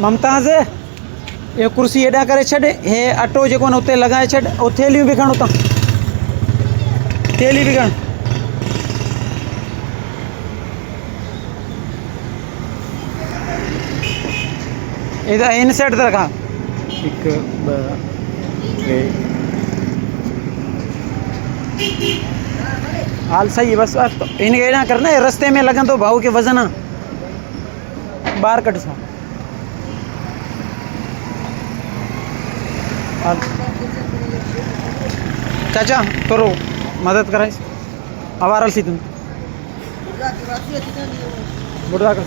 ममताज़ ये कुर्सी एॾा करे छॾ, हे अटो जेको न उते लॻाए छॾ, ऐं थेलियूं बि खण, उतां थेली बि खण। इधर इन साइड ते रखा। 1 2 3 हाल सही है बस। इनके एॾा करना है, रस्ते में लगन तो भाऊ के वजन आहे बाहर कट सा। चाचा थोरो मदद कराइस, आवारल सी तुम बुढ़ा कर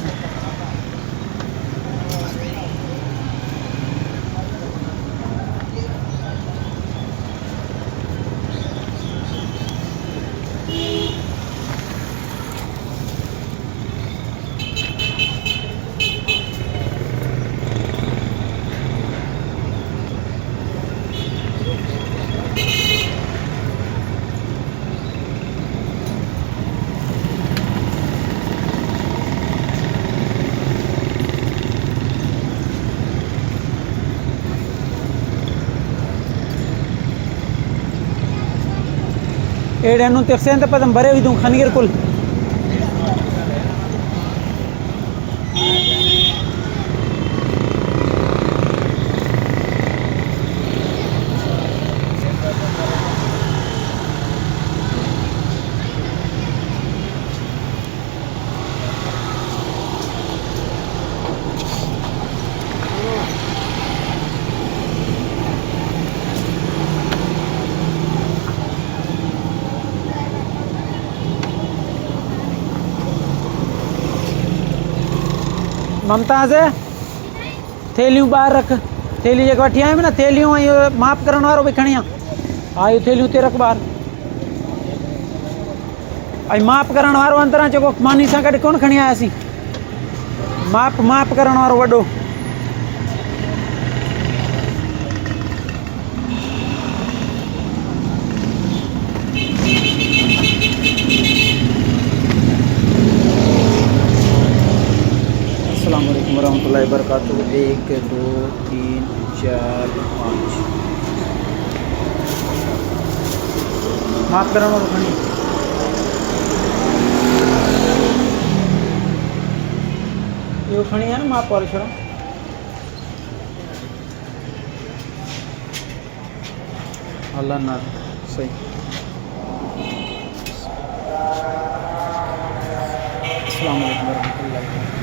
एड़े तेरसें ते पदम भरे विदूं खनीर कुल। ममताज़ थेलियूं बाहर रख, थेली जेके वठी आयुमि न, थेलियूं ऐं माप करण वारो बि खणी आ। हा इहो थेलियूं ते रख ॿाहिरि, ऐं माप करण वारो अंदरां जेको मानी सां गॾु कोन खणी आयासीं, माप करण वारो वॾो। अस्सलाम वालेकुम वरहमतुल्लाहि वबरकातुहू। 1 2 3 4 5 माफ करण वारो खणी। इहो खणी आहे न माप वारो छड़ा। अल्लाह ना सही। अस्सलाम वालेकुम वरहमतुल्लाहि वबरकातुहू।